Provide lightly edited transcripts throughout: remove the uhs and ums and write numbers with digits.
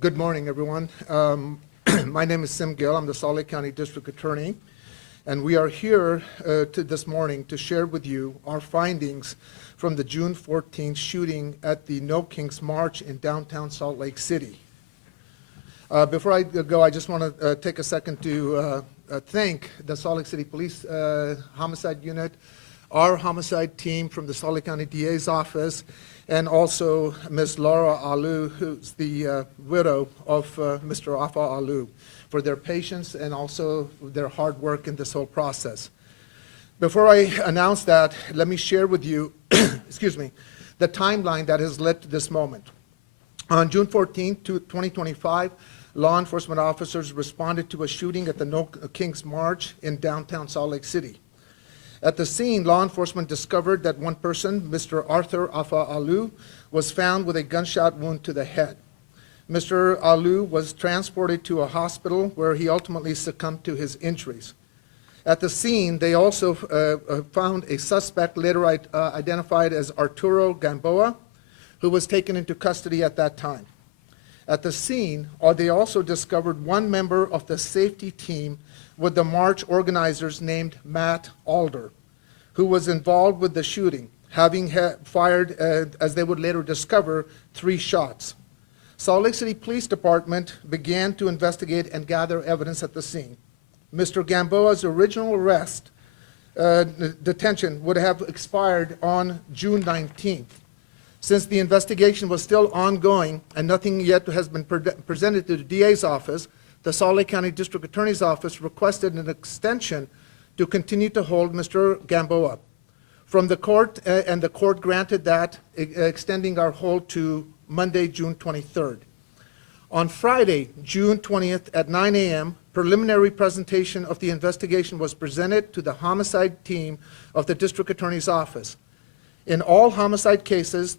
Good morning, everyone. My name is Gill. I'm the Salt Lake County District Attorney, and we are here this morning to share with you our findings from the June 14th shooting at the No Kings March in downtown Salt Lake City. Before I go, I just want to take a second to thank the Salt Lake City Police Homicide Unit, our homicide team from the Salt Lake County DA's office, and also Ms. Laura Alou, who's the widow of Mr. Afa Alou, for their patience and also their hard work in this whole process. Before I announce that, let me share with you, the timeline that has led to this moment. On June 14, 2025, law enforcement officers responded to a shooting at the No Kings March in downtown Salt Lake City. At the scene, law enforcement discovered that one person, Mr. Arthur Afa Alou, was found with a gunshot wound to the head. Mr. Alou was transported to a hospital where he ultimately succumbed to his injuries. At the scene, they also found a suspect later identified as Arturo Gamboa, who was taken into custody at that time. At the scene, they also discovered one member of the safety team with the march organizers named Matthew Alder, who was involved with the shooting, having fired, as they would later discover, 3 shots. Salt Lake City Police Department began to investigate and gather evidence at the scene. Mr. Gamboa's original detention would have expired on June 19th. Since the investigation was still ongoing and nothing yet has been presented to the DA's office, the Salt Lake County District Attorney's Office requested an extension to continue to hold Mr. Gamboa from the court, and the court granted that, extending our hold to Monday, June 23rd. On Friday, June 20th at 9 a.m., preliminary presentation of the investigation was presented to the homicide team of the District Attorney's Office. In all homicide cases,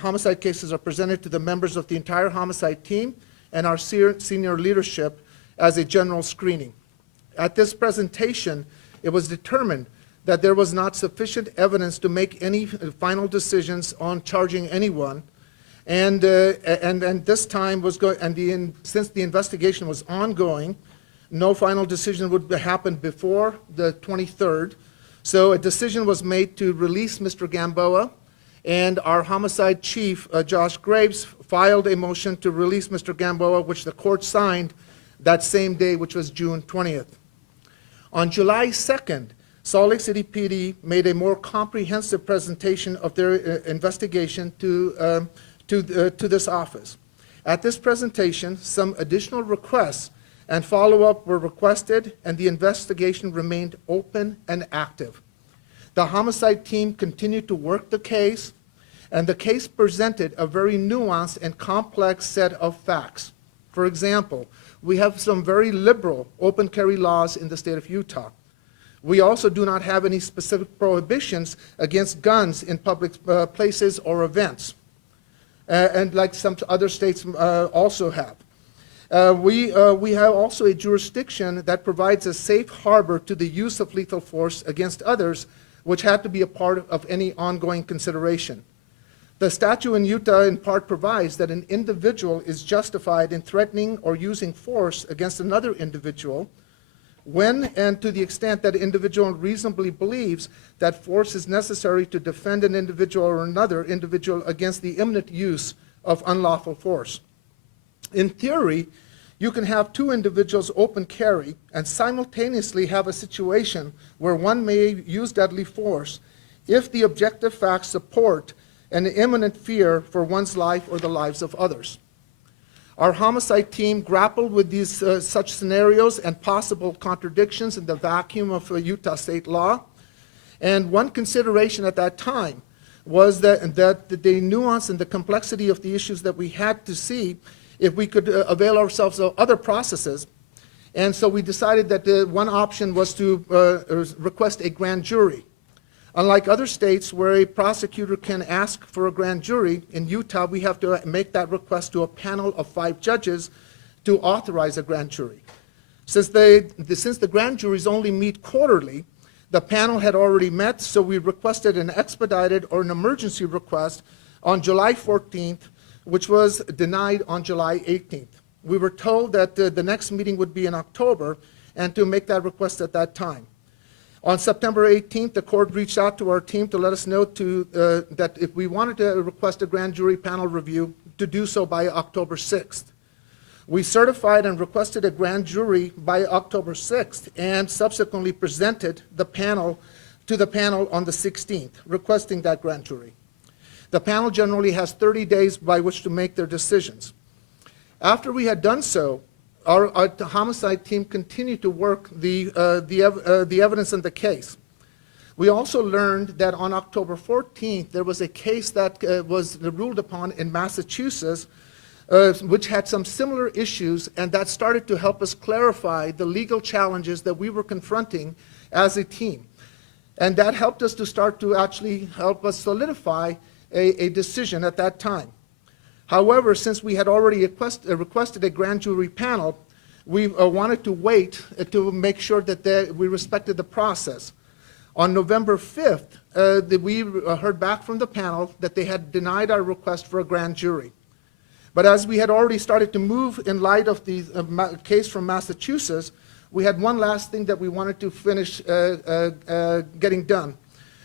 homicide cases are presented to the members of the entire homicide team and our senior leadership as a general screening. At this presentation, it was determined that there was not sufficient evidence to make any final decisions on charging anyone, and this time was since the investigation was ongoing, no final decision would happen before the 23rd. So a decision was made to release Mr. Gamboa, and our homicide chief, Josh Graves, filed a motion to release Mr. Gamboa, which the court signed that same day, which was June 20th. On July 2nd, Salt Lake City PD made a more comprehensive presentation of their investigation to this office. At this presentation, some additional requests and follow-up were requested, and the investigation remained open and active. The homicide team continued to work the case, and the case presented a very nuanced and complex set of facts. For example, we have some very liberal open carry laws in the state of Utah. We also do not have any specific prohibitions against guns in public places or events, and like some other states also have. We have also a jurisdiction that provides a safe harbor to the use of lethal force against others, which had to be a part of any ongoing consideration. The statute in Utah in part provides that an individual is justified in threatening or using force against another individual when and to the extent that individual reasonably believes that force is necessary to defend an individual or another individual against the imminent use of unlawful force. In theory, you can have 2 individuals open carry and simultaneously have a situation where one may use deadly force if the objective facts support an imminent fear for one's life or the lives of others. Our homicide team grappled with these such scenarios and possible contradictions in the vacuum of Utah state law. And one consideration at that time was that the nuance and the complexity of the issues that we had to see if we could avail ourselves of other processes. And so we decided that one option was to request a grand jury. Unlike other states where a prosecutor can ask for a grand jury, in Utah we have to make that request to a panel of 5 judges to authorize a grand jury. Since the grand juries only meet quarterly, the panel had already met, so we requested an expedited or an emergency request on July 14th which was denied on July 18th. We were told that the next meeting would be in October and to make that request at that time. On September 18th, the court reached out to our team to let us know that if we wanted to request a grand jury panel review, to do so by October 6th. We certified and requested a grand jury by October 6th and subsequently presented the panel to the panel on the 16th, requesting that grand jury. The panel generally has 30 days by which to make their decisions. After we had done so, our homicide team continued to work the evidence in the case. We also learned that on October 14th, there was a case that was ruled upon in Massachusetts, which had some similar issues, and that started to help us clarify the legal challenges that we were confronting as a team. And that helped us to start to actually help us solidify a decision at that time. However, since we had already requested a grand jury panel, we wanted to wait to make sure that we respected the process. On November 5th, we heard back from the panel that they had denied our request for a grand jury. But as we had already started to move in light of the case from Massachusetts, we had one last thing that we wanted to finish getting done,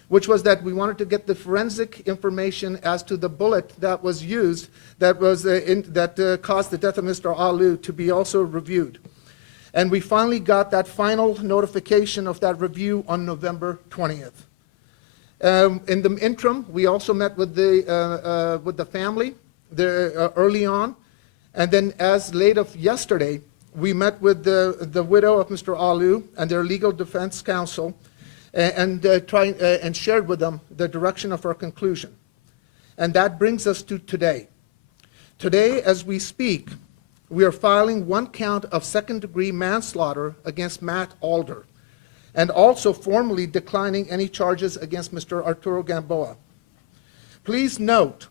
which was that we wanted to get the forensic information as to the bullet that was used that caused the death of Mr. Alder to be also reviewed. And we finally got that final notification of that review on November 20th. In the interim, we also met with the family early on, and then as late of yesterday, we met with the widow of Mr. Alder and their legal defense counsel, and shared with them the direction of our conclusion. And that brings us to today. Today, as we speak, we are filing one count of second-degree manslaughter against Matt Alder, and also formally declining any charges against Mr. Arturo Gamboa. Please note,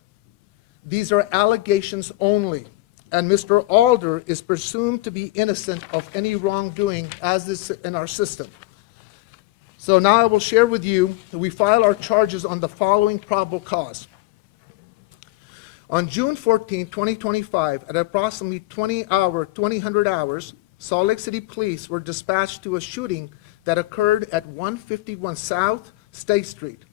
these are allegations only, and Mr. Alder is presumed to be innocent of any wrongdoing as is in our system. So now I will share with you that we file our charges on the following probable cause. On June 14, 2025, at approximately 2000 hours, Salt Lake City Police were dispatched to a shooting that occurred at 151 South State Street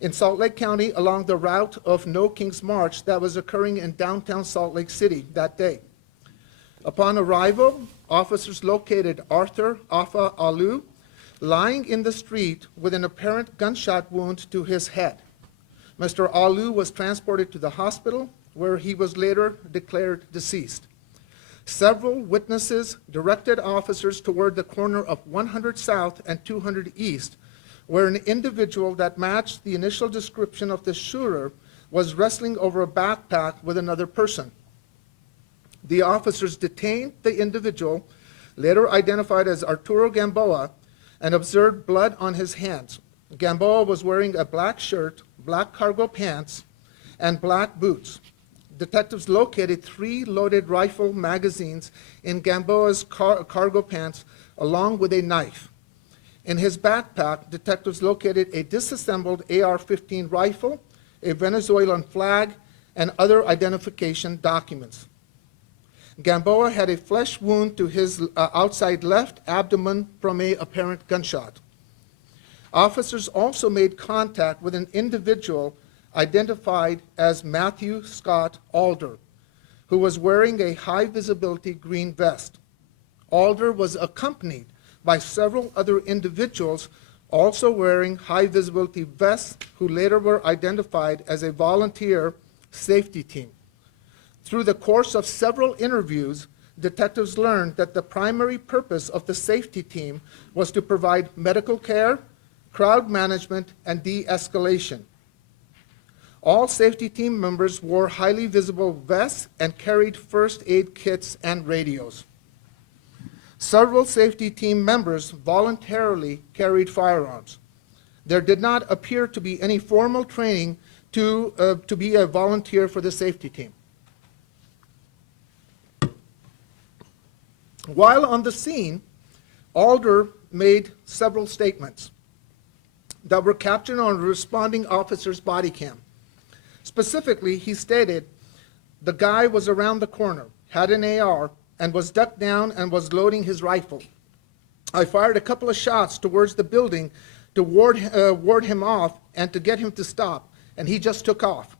in Salt Lake County along the route of No King's March that was occurring in downtown Salt Lake City that day. Upon arrival, officers located Arthur Afa Alou lying in the street with an apparent gunshot wound to his head. Mr. Alou was transported to the hospital, where he was later declared deceased. Several witnesses directed officers toward the corner of 100 South and 200 East, where an individual that matched the initial description of the shooter was wrestling over a backpack with another person. The officers detained the individual, later identified as Arturo Gamboa, and observed blood on his hands. Gamboa was wearing a black shirt, black cargo pants, and black boots. Detectives located 3 loaded rifle magazines in Gamboa's cargo pants, along with a knife. In his backpack, detectives located a disassembled AR-15 rifle, a Venezuelan flag, and other identification documents. Gamboa had a flesh wound to his outside left abdomen from an apparent gunshot. Officers also made contact with an individual identified as Matthew Scott Alder, who was wearing a high-visibility green vest. Alder was accompanied by several other individuals also wearing high-visibility vests, who later were identified as a volunteer safety team. Through the course of several interviews, detectives learned that the primary purpose of the safety team was to provide medical care, crowd management, and de-escalation. All safety team members wore highly visible vests and carried first aid kits and radios. Several safety team members voluntarily carried firearms. There did not appear to be any formal training to be a volunteer for the safety team. While on the scene, Alder made several statements that were captured on a responding officer's body cam. Specifically, he stated The guy was around the corner, had an AR, and was ducked down and was loading his rifle. I fired a couple of shots towards the building to ward him off and to get him to stop, and he just took off.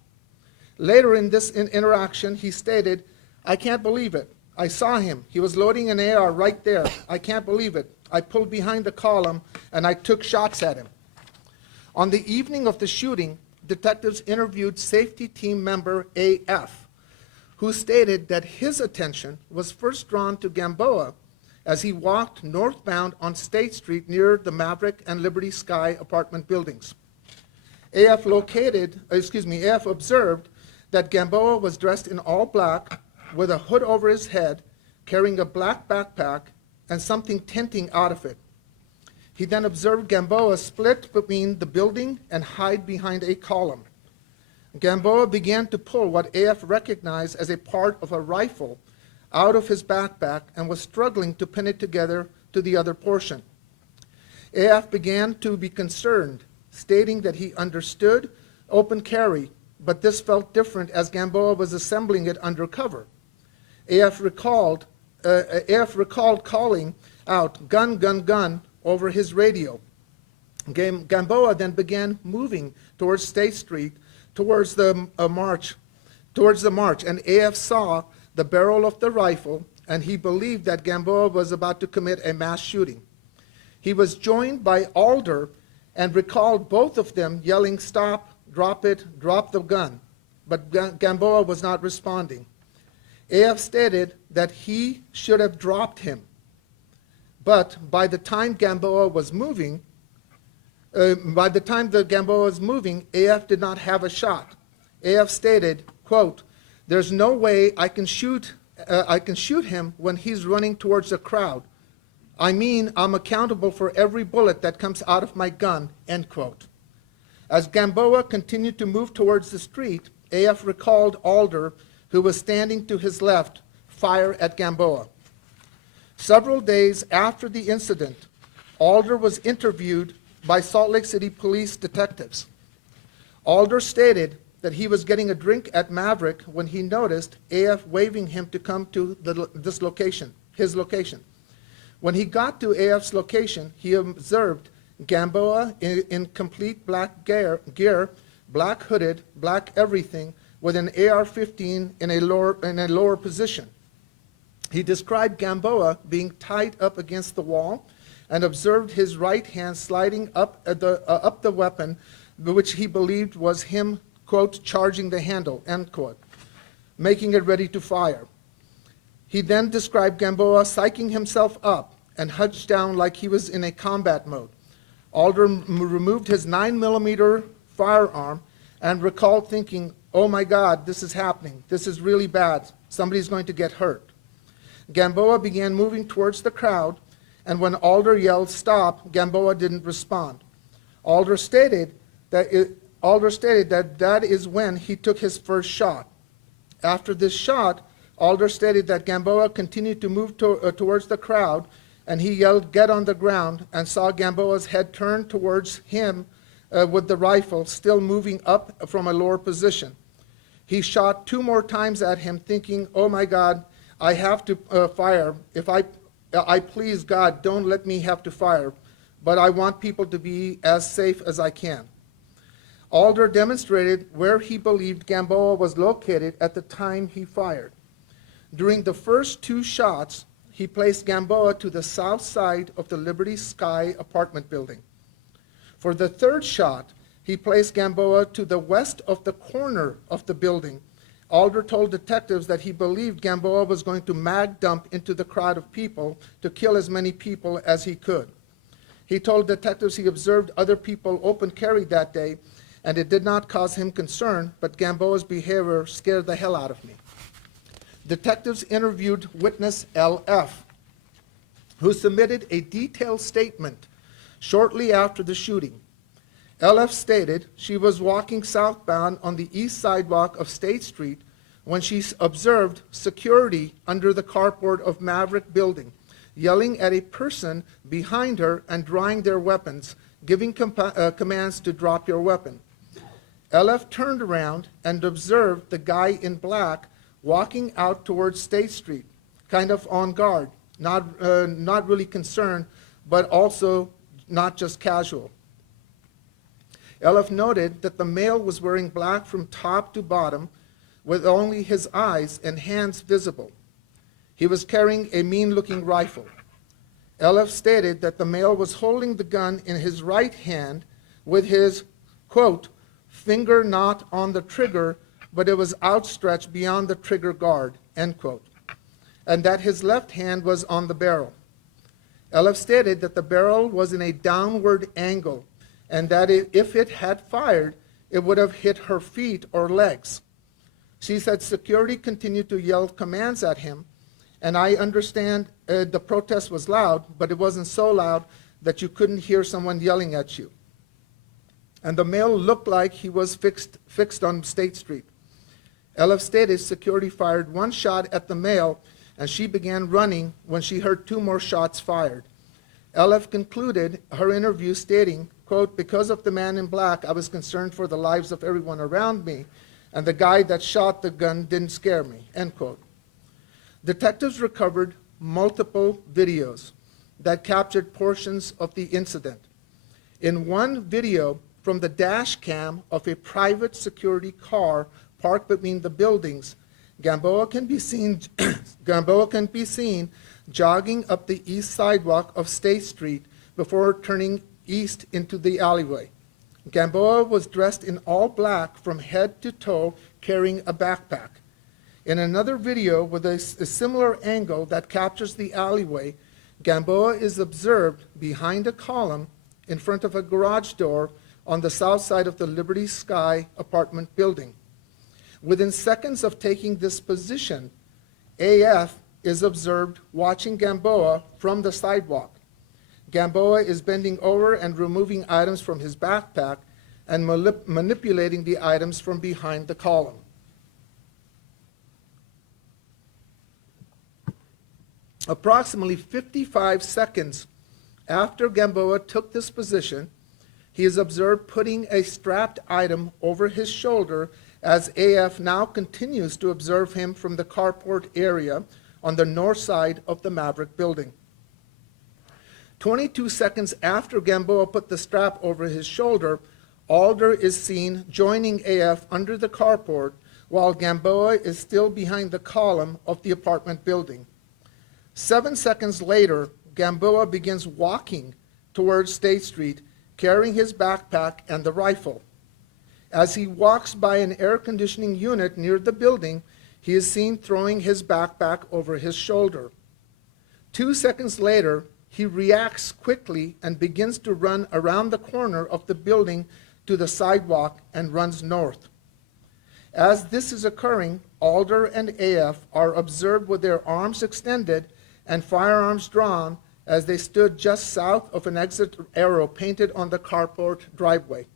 Later in this interaction, he stated, "I can't believe it. I saw him. He was loading an AR right there. I can't believe it. I pulled behind the column and I took shots at him." On the evening of the shooting, detectives interviewed safety team member AF, who stated that his attention was first drawn to Gamboa as he walked northbound on State Street near the Maverick and Liberty Sky apartment buildings. AF observed that Gamboa was dressed in all black with a hood over his head, carrying a black backpack and something tinting out of it. He then observed Gamboa split between the building and hide behind a column. Gamboa began to pull what AF recognized as a part of a rifle out of his backpack and was struggling to pin it together to the other portion. AF began to be concerned, stating that he understood open carry, but this felt different as Gamboa was assembling it under cover. AF recalled calling out, "Gun, gun, gun," over his radio. Gamboa then began moving towards State Street, towards the march, and AF saw the barrel of the rifle, and he believed that Gamboa was about to commit a mass shooting. He was joined by Alder and recalled both of them yelling, "Stop, drop it, drop the gun," but Gamboa was not responding. AF stated that he should have dropped him, but by the time Gamboa was moving, AF did not have a shot. AF stated, quote, "There's no way I can shoot him when he's running towards a crowd. I mean, I'm accountable for every bullet that comes out of my gun," end quote. As Gamboa continued to move towards the street, AF recalled Alder, who was standing to his left, fire at Gamboa. Several days after the incident, Alder was interviewed by Salt Lake City police detectives. Alder stated that he was getting a drink at Maverick when he noticed AF waving him to come to his location. When he got to AF's location, he observed Gamboa in complete black gear, black hooded, black everything, with an AR-15 in a lower position. He described Gamboa being tied up against the wall and observed his right hand sliding up the weapon, which he believed was him, quote, "charging the handle," end quote, making it ready to fire. He then described Gamboa psyching himself up and hunched down like he was in a combat mode. Alder removed his 9mm firearm and recalled thinking, "Oh my God, this is happening. This is really bad. Somebody's going to get hurt." Gamboa began moving towards the crowd, and when Alder yelled, "Stop," Gamboa didn't respond. Alder stated that is when he took his first shot. After this shot, Alder stated that Gamboa continued to move towards the crowd, and he yelled, "Get on the ground," and saw Gamboa's head turn towards him with the rifle still moving up from a lower position. He shot 2 more times at him, thinking, "Oh my God, I have to fire. If I please God, don't let me have to fire, but I want people to be as safe as I can." Alder demonstrated where he believed Gamboa was located at the time he fired. During the first 2 shots, he placed Gamboa to the south side of the Liberty Sky apartment building. For the 3rd shot, he placed Gamboa to the west of the corner of the building. Alder told detectives that he believed Gamboa was going to mag dump into the crowd of people to kill as many people as he could. He told detectives he observed other people open carry that day, and it did not cause him concern, but Gamboa's behavior scared the hell out of me. Detectives interviewed witness LF, who submitted a detailed statement shortly after the shooting. LF stated she was walking southbound on the east sidewalk of State Street when she observed security under the carport of Maverick building, yelling at a person behind her and drawing their weapons, giving commands to drop your weapon. LF turned around and observed the guy in black walking out towards State Street, kind of on guard, not really concerned, but also not just casual. LF noted that the male was wearing black from top to bottom, with only his eyes and hands visible. He was carrying a mean-looking rifle. LF stated that the male was holding the gun in his right hand with his, quote, finger not on the trigger, but it was outstretched beyond the trigger guard, end quote, and that his left hand was on the barrel. LF stated that the barrel was in a downward angle, and that if it had fired, it would have hit her feet or legs. She said security continued to yell commands at him, and I understand the protest was loud, but it wasn't so loud that you couldn't hear someone yelling at you. And the male looked like he was fixed on State Street. LF stated security fired one shot at the male, and she began running when she heard two more shots fired. LF concluded her interview stating, quote, because of the man in black, I was concerned for the lives of everyone around me, and the guy that shot the gun didn't scare me, end quote. Detectives recovered multiple videos that captured portions of the incident. In one video from the dash cam of a private security car parked between the buildings, Gamboa can be seen jogging up the east sidewalk of State Street before turning east into the alleyway. Gamboa was dressed in all black from head to toe, carrying a backpack. In another video with a similar angle that captures the alleyway, Gamboa is observed behind a column in front of a garage door on the south side of the Liberty Sky apartment building. Within seconds of taking this position, AF is observed watching Gamboa from the sidewalk. Gamboa is bending over and removing items from his backpack and manipulating the items from behind the column. Approximately 55 seconds after Gamboa took this position, he is observed putting a strapped item over his shoulder as AF now continues to observe him from the carport area on the north side of the Maverick building. 22 seconds after Gamboa put the strap over his shoulder, Alder is seen joining AF under the carport while Gamboa is still behind the column of the apartment building. 7 seconds later, Gamboa begins walking towards State Street, carrying his backpack and the rifle. As he walks by an air conditioning unit near the building, he is seen throwing his backpack over his shoulder. 2 seconds later, he reacts quickly and begins to run around the corner of the building to the sidewalk and runs north. As this is occurring, Alder and AF are observed with their arms extended and firearms drawn as they stood just south of an exit arrow painted on the carport driveway.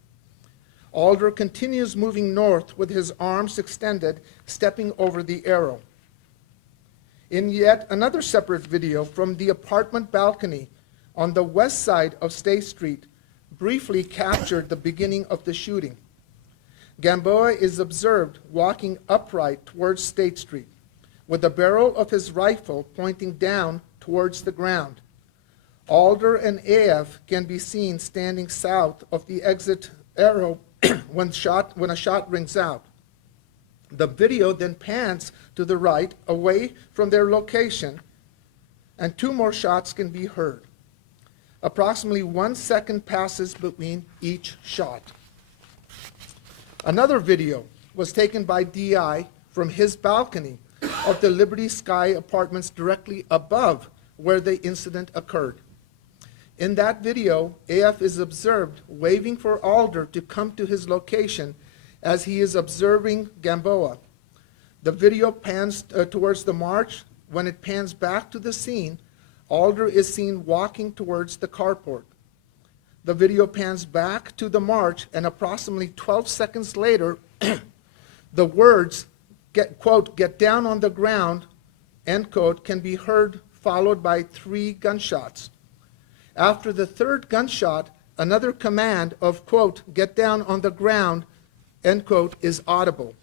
Alder continues moving north with his arms extended, stepping over the arrow. In yet another separate video from the apartment balcony on the west side of State Street, briefly captured the beginning of the shooting. Gamboa is observed walking upright towards State Street, with the barrel of his rifle pointing down towards the ground. Alder and AF can be seen standing south of the exit arrow when a shot rings out. The video then pans to the right, away from their location, and two more shots can be heard. Approximately 1 second passes between each shot. Another video was taken by DI from his balcony of the Liberty Sky apartments directly above where the incident occurred. In that video, AF is observed waving for Alder to come to his location as he is observing Gamboa. The video pans towards the march. When it pans back to the scene, Alder is seen walking towards the carport. The video pans back to the march, and approximately 12 seconds later, the words, get down on the ground, end quote, can be heard, followed by 3 gunshots. After the third gunshot, another command of, quote, get down on the ground, end quote, is audible.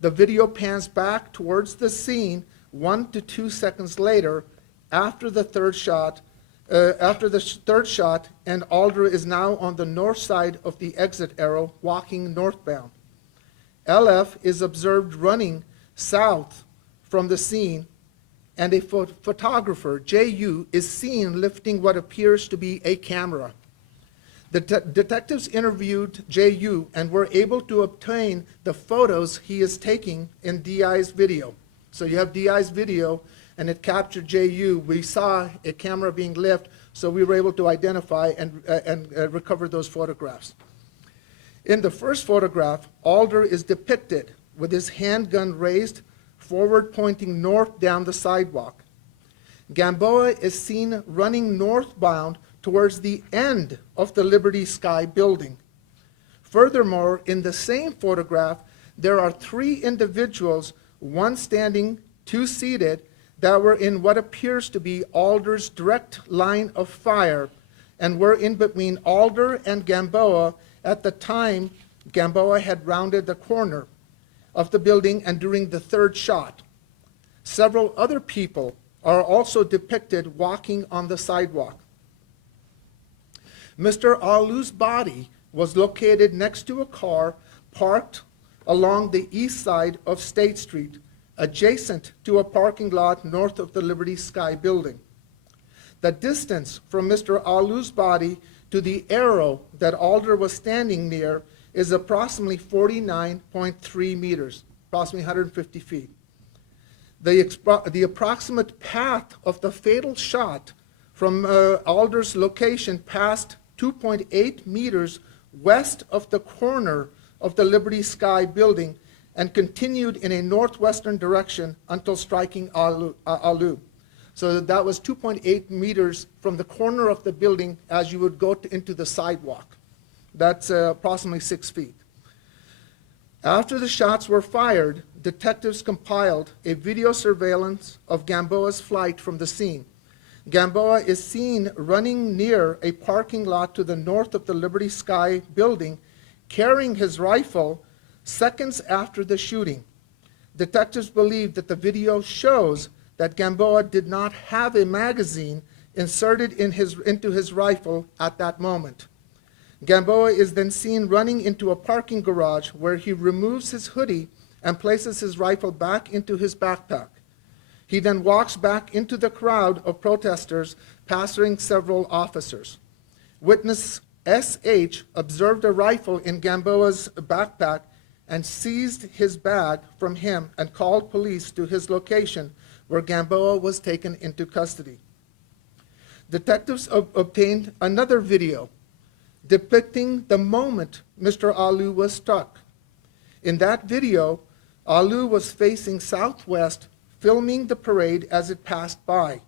The video pans back towards the scene 1 to 2 seconds later after the third shot, and Alder is now on the north side of the exit arrow, walking northbound. LF is observed running south from the scene, and a photographer, JU, is seen lifting what appears to be a camera. The detectives interviewed JU and were able to obtain the photos he is taking in DI's video. So you have DI's video, and it captured JU. We saw a camera being lifted, so we were able to identify and recover those photographs. In the first photograph, Alder is depicted with his handgun raised, forward pointing north down the sidewalk. Gamboa is seen running northbound towards the end of the Liberty Sky building. Furthermore, in the same photograph, there are 3 individuals, one standing, 2 seated, that were in what appears to be Alder's direct line of fire and were in between Alder and Gamboa at the time Gamboa had rounded the corner of the building and during the third shot. Several other people are also depicted walking on the sidewalk. Mr. Alu's body was located next to a car parked along the east side of State Street, adjacent to a parking lot north of the Liberty Sky building. The distance from Mr. Alu's body to the arrow that Alder was standing near is approximately 49.3 meters, approximately 150 feet. The approximate path of the fatal shot from Alder's location passed 2.8 meters west of the corner of the Liberty Sky building and continued in a northwestern direction until striking Alu. So that was 2.8 meters from the corner of the building as you would go into the sidewalk. That's approximately 6 feet. After the shots were fired, detectives compiled a video surveillance of Gamboa's flight from the scene. Gamboa is seen running near a parking lot to the north of the Liberty Sky building, carrying his rifle seconds after the shooting. Detectives believe that the video shows that Gamboa did not have a magazine inserted into his rifle at that moment. Gamboa is then seen running into a parking garage where he removes his hoodie and places his rifle back into his backpack. He then walks back into the crowd of protesters, passing several officers. Witness S.H. observed a rifle in Gamboa's backpack and seized his bag from him and called police to his location, where Gamboa was taken into custody. Detectives obtained another video depicting the moment Mr. Alu was struck. In that video, Alu was facing southwest, filming the parade as it passed by.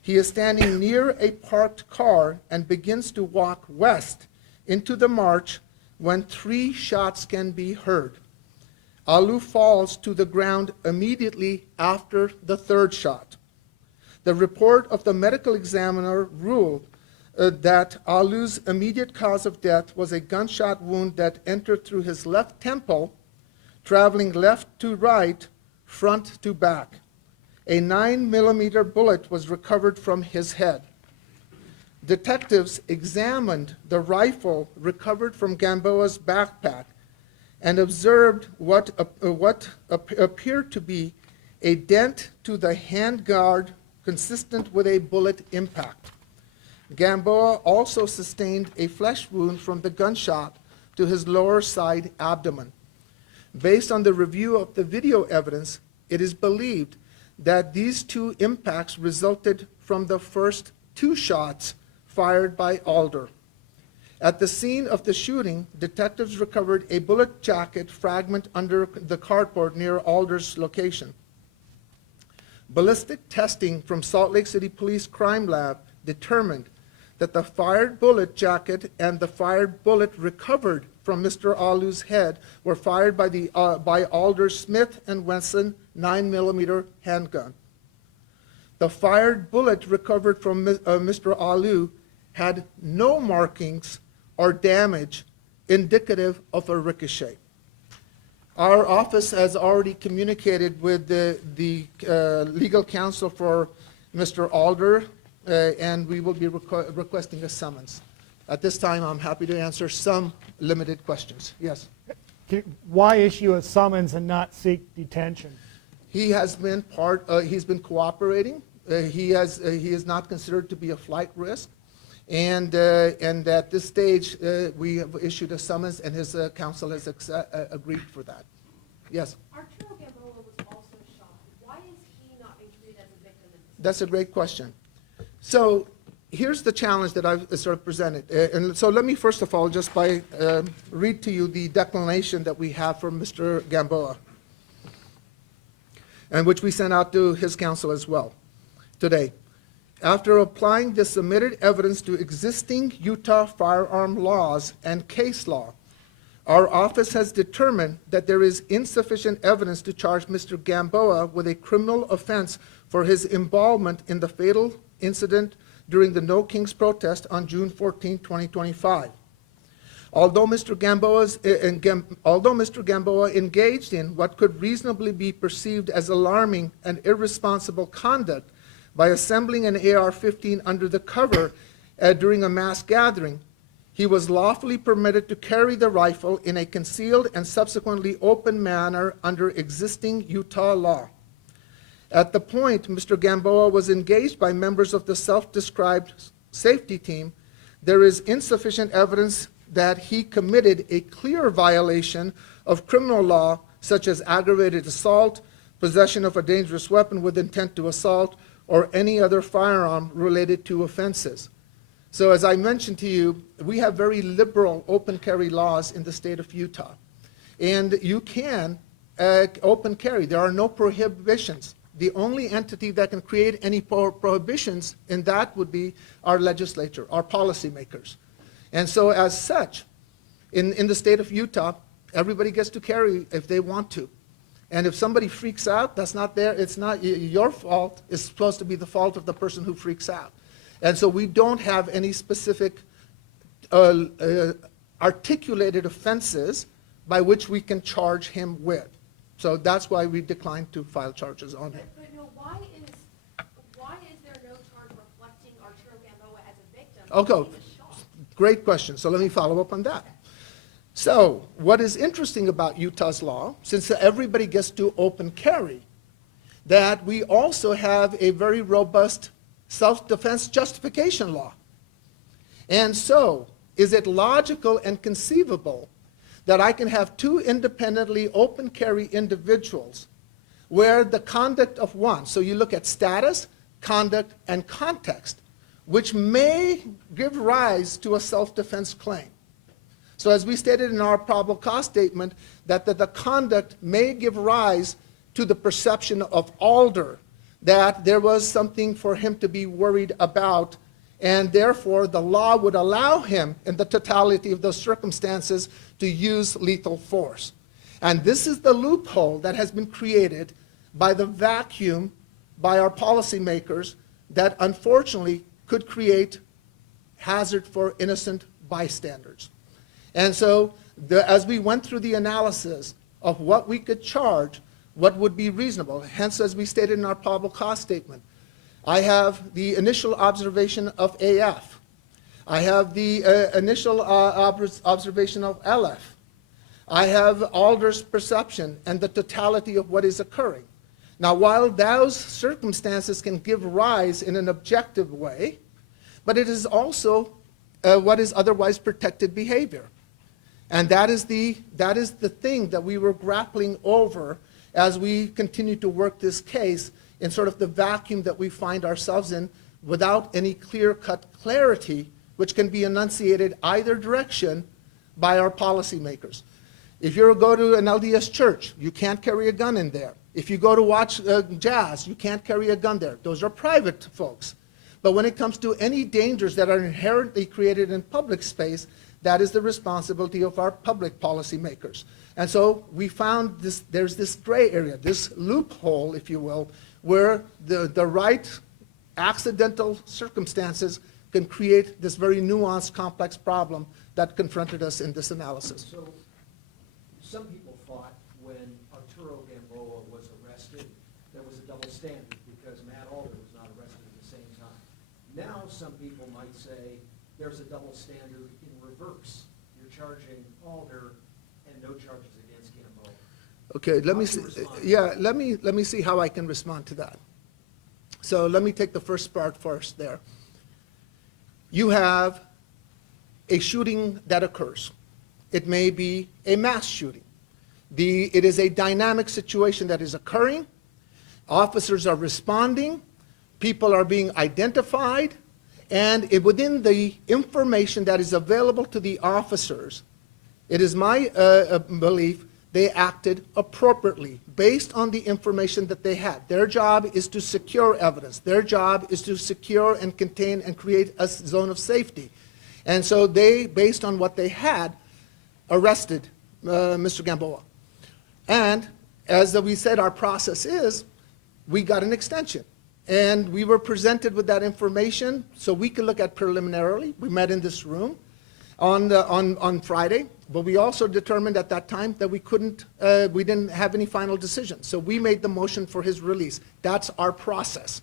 He is standing near a parked car and begins to walk west into the march when 3 shots can be heard. Alu falls to the ground immediately after the third shot. The report of the medical examiner ruled that Alu's immediate cause of death was a gunshot wound that entered through his left temple, traveling left to right, front to back. A 9-millimeter bullet was recovered from his head. Detectives examined the rifle recovered from Gamboa's backpack and observed what appeared to be a dent to the handguard consistent with a bullet impact. Gamboa also sustained a flesh wound from the gunshot to his lower side abdomen. Based on the review of the video evidence, it is believed that these 2 impacts resulted from the first 2 shots fired by Alder. At the scene of the shooting, detectives recovered a bullet jacket fragment under the cardboard near Alder's location. Ballistic testing from Salt Lake City Police Crime Lab determined that the fired bullet jacket and the fired bullet recovered from Mr. Alu's head were fired by Alder's Smith & Wesson 9-millimeter handgun. The fired bullet recovered from Mr. Alu had no markings or damage indicative of a ricochet. Our office has already communicated with the legal counsel for Mr. Alder, and we will be requesting a summons. At this time, I'm happy to answer some limited questions. Yes? Why issue a summons and not seek detention? He has been he's been cooperating. He is not considered to be a flight risk. And at this stage, we have issued a summons, and his counsel has agreed for that. Yes? Arturo Gamboa was also shot. Why is he not being treated as a victim in this? That's a great question. So here's the challenge that I've sort of presented. And so let me first of all just read to you the declaration that we have from Mr. Gamboa, and which we sent out to his counsel as well today. After applying the submitted evidence to existing Utah firearm laws and case law, our office has determined that there is insufficient evidence to charge Mr. Gamboa with a criminal offense for his involvement in the fatal incident during the No Kings protest on June 14, 2025. Although Mr. Gamboa engaged in what could reasonably be perceived as alarming and irresponsible conduct by assembling an AR-15 under the cover during a mass gathering, he was lawfully permitted to carry the rifle in a concealed and subsequently open manner under existing Utah law. At the point Mr. Gamboa was engaged by members of the self-described safety team, there is insufficient evidence that he committed a clear violation of criminal law, such as aggravated assault, possession of a dangerous weapon with intent to assault, or any other firearm related to offenses. So as I mentioned to you, we have very liberal open carry laws in the state of Utah. And you can open carry. There are no prohibitions. The only entity that can create any prohibitions in that would be our legislature, our policymakers. And so as such, in the state of Utah, everybody gets to carry if they want to. And if somebody freaks out, that's not it's not your fault. It's supposed to be the fault of the person who freaks out. And so we don't have any specific articulated offenses by which we can charge him with. So that's why we declined to file charges on him. But no, why is there no charge reflecting Arturo Gamboa as a victim? Okay, He was shot. great question. So let me follow up on that. So what is interesting about Utah's law, since everybody gets to open carry, that we also have a very robust self-defense justification law. And so, is it logical and conceivable that I can have two independently open carry individuals where the conduct of one, so you look at status, conduct, and context, which may give rise to a self-defense claim. So as we stated in our probable cause statement, that the conduct may give rise to the perception of Alder that there was something for him to be worried about, and therefore the law would allow him, in the totality of those circumstances, to use lethal force. And this is the loophole that has been created by the vacuum by our policymakers that unfortunately could create hazard for innocent bystanders. And so as we went through the analysis of what we could charge, what would be reasonable, hence as we stated in our probable cause statement, I have the initial observation of AF. I have the initial observation of LF. I have Alder's perception and the totality of what is occurring. Now, while those circumstances can give rise in an objective way, but it is also what is otherwise protected behavior. And that is the thing that we were grappling over as we continue to work this case in sort of the vacuum that we find ourselves in without any clear-cut clarity, which can be enunciated either direction by our policymakers. If you go to an LDS church, you can't carry a gun in there. If you go to watch jazz, you can't carry a gun there. Those are private folks. But when it comes to any dangers that are inherently created in public space, that is the responsibility of our public policymakers. And so we found there's this gray area, this loophole, if you will, where the right accidental circumstances can create this very nuanced, complex problem that confronted us in this analysis. So some people thought when a double standard because Matt Alder was not arrested at the same time. Now, some people might say there's a double standard in reverse. You're charging Alder and no charges against Gamboa. Okay, let me How do see, you respond? yeah, let me see how I can respond to that. So let me take the first part first there. You have a shooting that occurs. It may be a mass shooting. It is a dynamic situation that is occurring. Officers are responding. People are being identified. And within the information that is available to the officers, it is my belief they acted appropriately based on the information that they had. Their job is to secure evidence. Their job is to secure and contain and create a zone of safety. And so they, based on what they had, arrested Mr. Gamboa. And as we said, our process is, we got an extension. And we were presented with that information so we could look at preliminarily. We met in this room on Friday, but we also determined at that time that we didn't have any final decision. So we made the motion for his release. That's our process,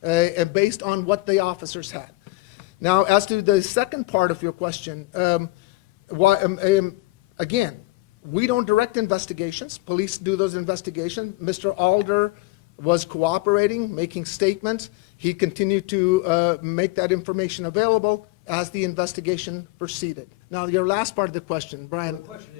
based on what the officers had. Now, as to the second part of your question, again, we don't direct investigations. Police do those investigations. Mr. Alder was cooperating, making statements. He continued to make that information available as the investigation proceeded. Now, your last part of the question, Brian. The question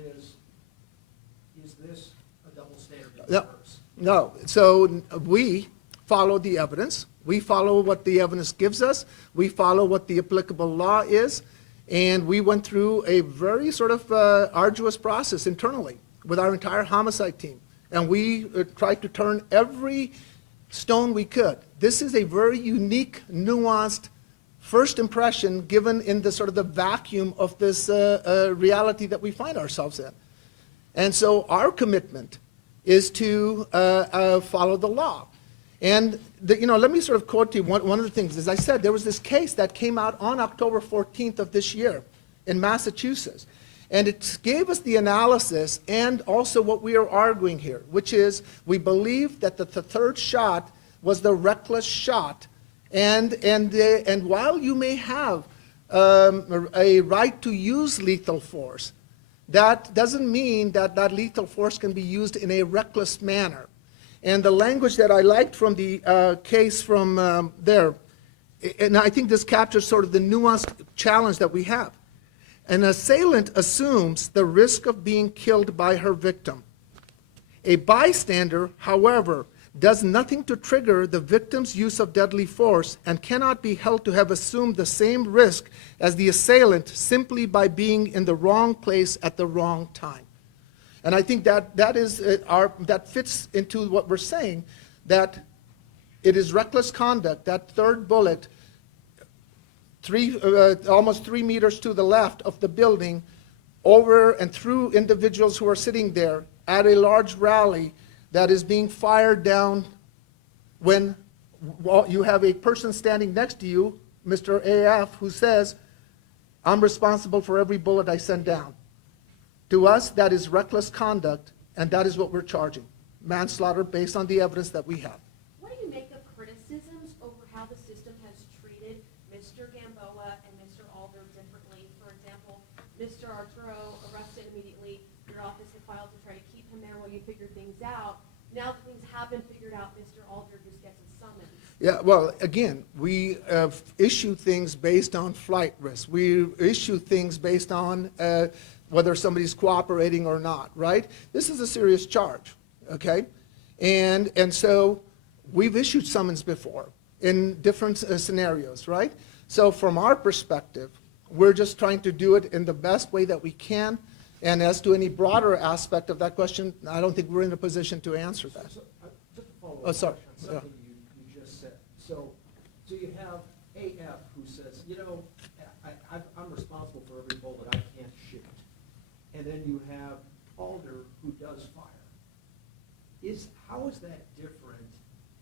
is this a double standard in No, reverse? no. So we follow the evidence. We follow what the evidence gives us. We follow what the applicable law is. And we went through a very sort of arduous process internally with our entire homicide team. And we tried to turn every stone we could. This is a very unique, nuanced first impression given in the sort of the vacuum of this reality that we find ourselves in. And so our commitment is to follow the law. And let me sort of quote to you one of the things. As I said, there was this case that came out on October 14th of this year in Massachusetts. And it gave us the analysis and also what we are arguing here, which is we believe that the third shot was the reckless shot. And while you may have a right to use lethal force, that doesn't mean that that lethal force can be used in a reckless manner. And the language that I liked from the case from there, and I think this captures sort of the nuanced challenge that we have. An assailant assumes the risk of being killed by her victim. A bystander, however, does nothing to trigger the victim's use of deadly force and cannot be held to have assumed the same risk as the assailant simply by being in the wrong place at the wrong time. And I think that fits into what we're saying, that it is reckless conduct. That third bullet, almost 3 meters to the left of the building, over and through individuals who are sitting there at a large rally that is being fired down when you have a person standing next to you, Mr. AF, who says, "I'm responsible for every bullet I send down." To us, that is reckless conduct, and that is what we're charging. Manslaughter based on the evidence that we have. What do you make of criticisms over how the system has treated Mr. Gamboa and Mr. Alder differently? For example, Mr. Arturo arrested immediately, your office had filed to try to keep him there while you figured things out. Now that things have been figured out, Mr. Alder just gets a summons. Yeah, well, again, we issue things based on flight risk. We issue things based on whether somebody's cooperating or not, right? This is a serious charge, okay? And so we've issued summons before in different scenarios, right? So from our perspective, we're just trying to do it in the best way that we can. And as to any broader aspect of that question, I don't think we're in a position to answer that. So, just to follow Oh, up sorry. on something you just said. So you have AF who says, I'm responsible for every bullet I can't shoot. And then you have Alder who does fire. How is that different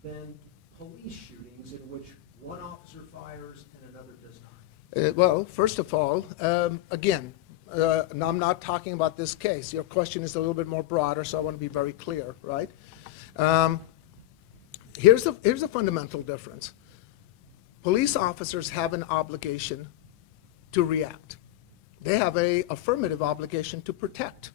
than police shootings in which one officer fires and another does not? Well, first of all, again, and I'm not talking about this case. Your question is a little bit more broader, so I want to be very clear, right? here's a fundamental difference. Police officers have an obligation to react. They have an affirmative obligation to protect.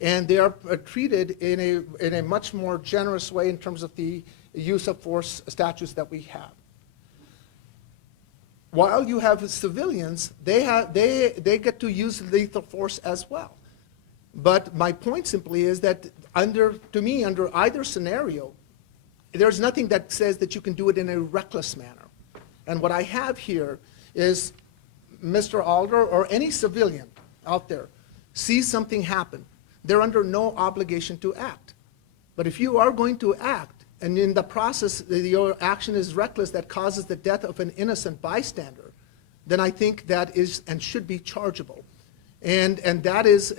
And they are treated in a much more generous way in terms of the use of force statutes that we have. While you have civilians, they get to use lethal force as well. But my point simply is that to me, under either scenario, there's nothing that says that you can do it in a reckless manner. And what I have here is Mr. Alder or any civilian out there sees something happen. They're under no obligation to act. But if you are going to act, and in the process your action is reckless that causes the death of an innocent bystander, then I think that is and should be chargeable. And that is,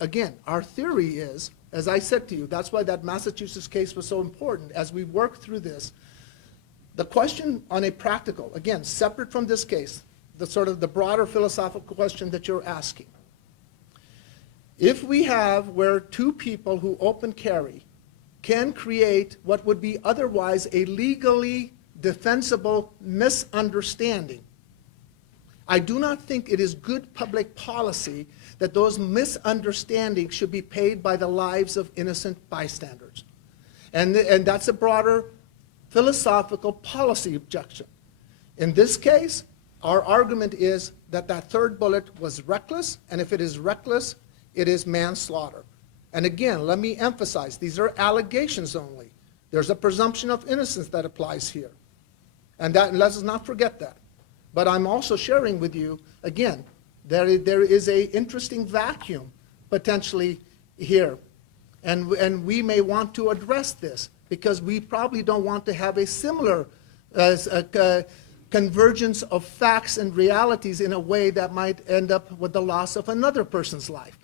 again, our theory is, as I said to you, that's why that Massachusetts case was so important. As we work through this, the question on a practical, again, separate from this case, the sort of the broader philosophical question that you're asking. If we have where two people who open carry can create what would be otherwise a legally defensible misunderstanding, I do not think it is good public policy that those misunderstandings should be paid by the lives of innocent bystanders. And that's a broader philosophical policy objection. In this case, our argument is that that third bullet was reckless, and if it is reckless, it is manslaughter. And again, let me emphasize, these are allegations only. There's a presumption of innocence that applies here. And let's not forget that. But I'm also sharing with you, again, there is an interesting vacuum potentially here. And we may want to address this because we probably don't want to have a similar convergence of facts and realities in a way that might end up with the loss of another person's life.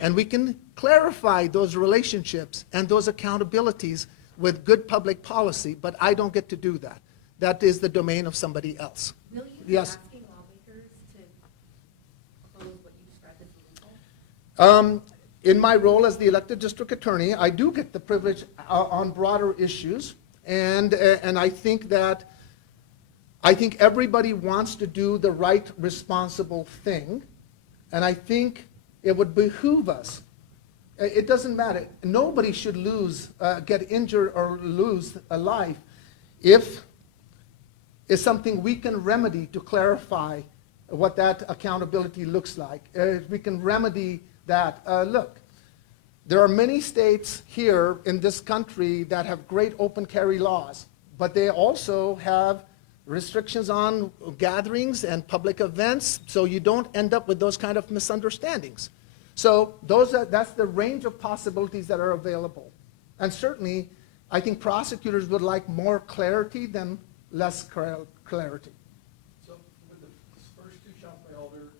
And we can clarify those relationships and those accountabilities with good public policy, but I don't get to do that. That is the domain of somebody else. Will you be Yes. asking lawmakers to oppose what you described as illegal? In my role as the elected district attorney, I do get the privilege on broader issues, and I think everybody wants to do the right, responsible thing, and I think it would behoove us. It doesn't matter. Nobody should get injured or lose a life if it's something we can remedy to clarify what that accountability looks like. We can remedy that. Look, there are many states here in this country that have great open carry laws, but they also have restrictions on gatherings and public events, so you don't end up with those kind of misunderstandings. So that's the range of possibilities that are available. And certainly, I think prosecutors would like more clarity than less clarity. So with the first two shots by Alder,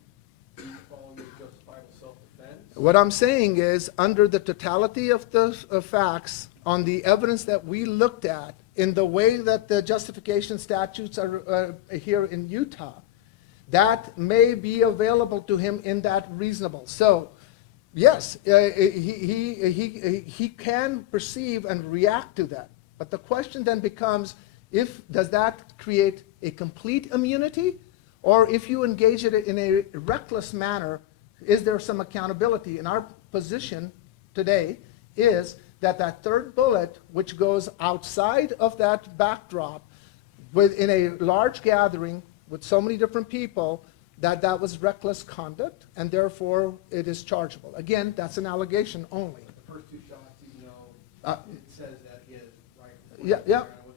do you fall under justifiable self-defense? What I'm saying is, under the totality of the facts, on the evidence that we looked at, in the way that the justification statutes are here in Utah, that may be available to him in that reasonable. So, yes, he can perceive and react to that. But the question then becomes, does that create a complete immunity? Or if you engage it in a reckless manner, is there some accountability? And our position today is that third bullet, which goes outside of that backdrop, in a large gathering with so many different people, that was reckless conduct, and therefore it is chargeable. Again, that's an allegation only. The first two shots, even though it says that his rifle wasn't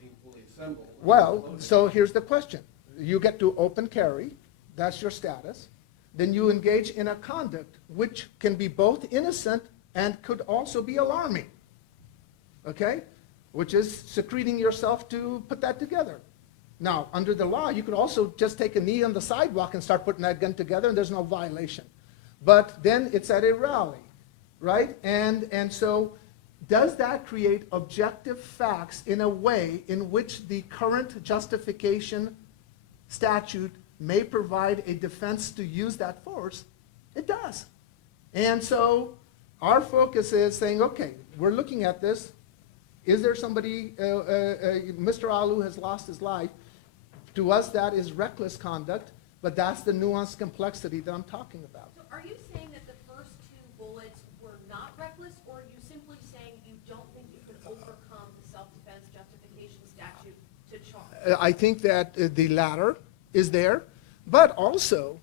even fully assembled. Well, so here's the question. You get to open carry, that's your status. Then you engage in a conduct which can be both innocent and could also be alarming. Okay? Which is secreting yourself to put that together. Now, under the law, you could also just take a knee on the sidewalk and start putting that gun together, and there's no violation. But then it's at a rally, right? And so does that create objective facts in a way in which the current justification statute may provide a defense to use that force? It does. And so our focus is saying, okay, we're looking at this. Is there somebody, Mr. Alu has lost his life. To us, that is reckless conduct, but that's the nuanced complexity that I'm talking about. So are you saying that the first 2 bullets were not reckless, or are you simply saying you don't think you could overcome the self-defense justification statute to charge? I think that the latter is there, but also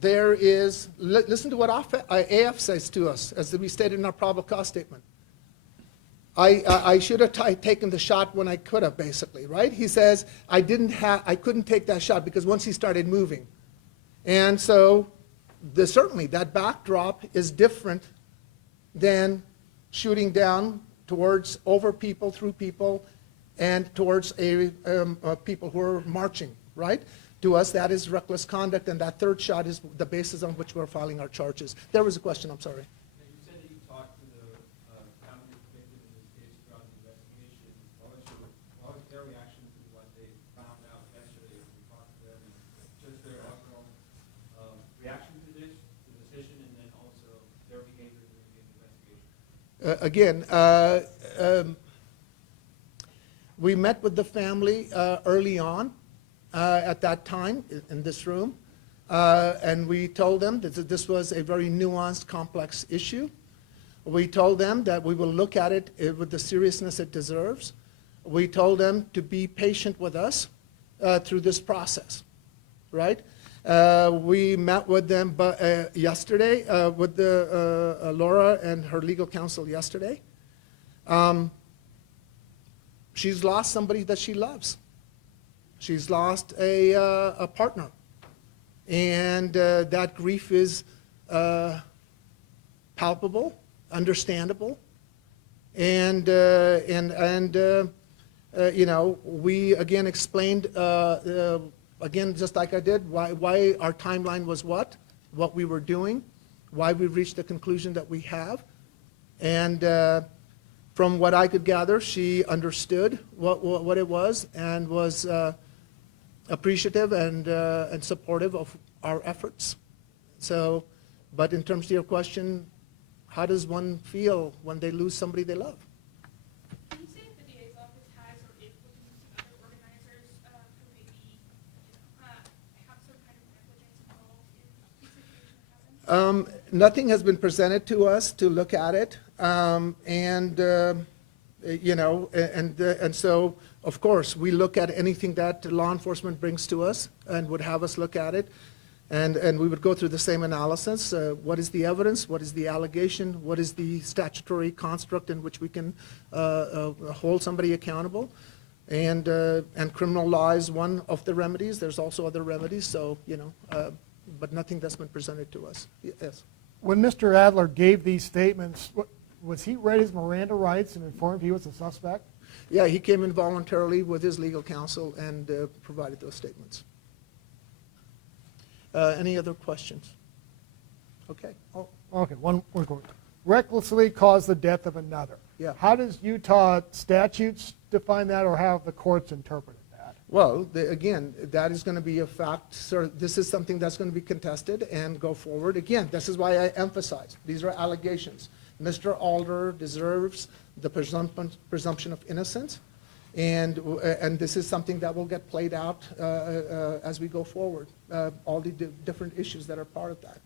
there is, listen to what AF says to us, as we stated in our probable cause statement. I should have taken the shot when I could have, basically, right? He says, I couldn't take that shot because once he started moving. And so, certainly, that backdrop is different than shooting down towards, over people, through people, and towards people who are marching, right? To us, that is reckless conduct, and that third shot is the basis on which we're filing our charges. There was a question, I'm sorry. You said that you talked to the family victim in this case throughout the investigation. What was their reaction to what they found out yesterday when you talked to them? And just their overall reaction to this, the decision, and then also their behavior during the investigation? We met with the family early on at that time in this room, and we told them that this was a very nuanced, complex issue. We told them that we will look at it with the seriousness it deserves. We told them to be patient with us through this process, right? We met with them yesterday, with Laura and her legal counsel yesterday. She's lost somebody that she loves. She's lost a partner. And that grief is palpable, understandable. And you know, we again explained, again, just like I did, why our timeline was what we were doing, why we reached the conclusion that we have. And from what I could gather, she understood what it was and was appreciative and supportive of our efforts. So, but in terms of your question, how does one feel when they lose somebody they love? Can you say if the DA's office has or is looking into other organizers who maybe have some kind of negligence involved in these situations that happen? Nothing has been presented to us to look at it, you know, and so, of course, we look at anything that law enforcement brings to us and would have us look at it, and we would go through the same analysis. What is the evidence? What is the allegation? What is the statutory construct in which we can hold somebody accountable? And criminal law is one of the remedies. There's also other remedies, so, you know, but nothing that's been presented to us. Yes. When Mr. Adler gave these statements, was he read his Miranda rights and informed he was a suspect? Yeah, he came in voluntarily with his legal counsel and provided those statements. Any other questions? Okay. Oh, okay, one more. Recklessly cause the death of another. Yeah. How does Utah statutes define that, or how have the courts interpreted that? Well, again, that is going to be a fact. So this is something that's going to be contested and go forward. Again, this is why I emphasize these are allegations. Mr. Alder deserves the presumption of innocence, and this is something that will get played out as we go forward, all the different issues that are part of that.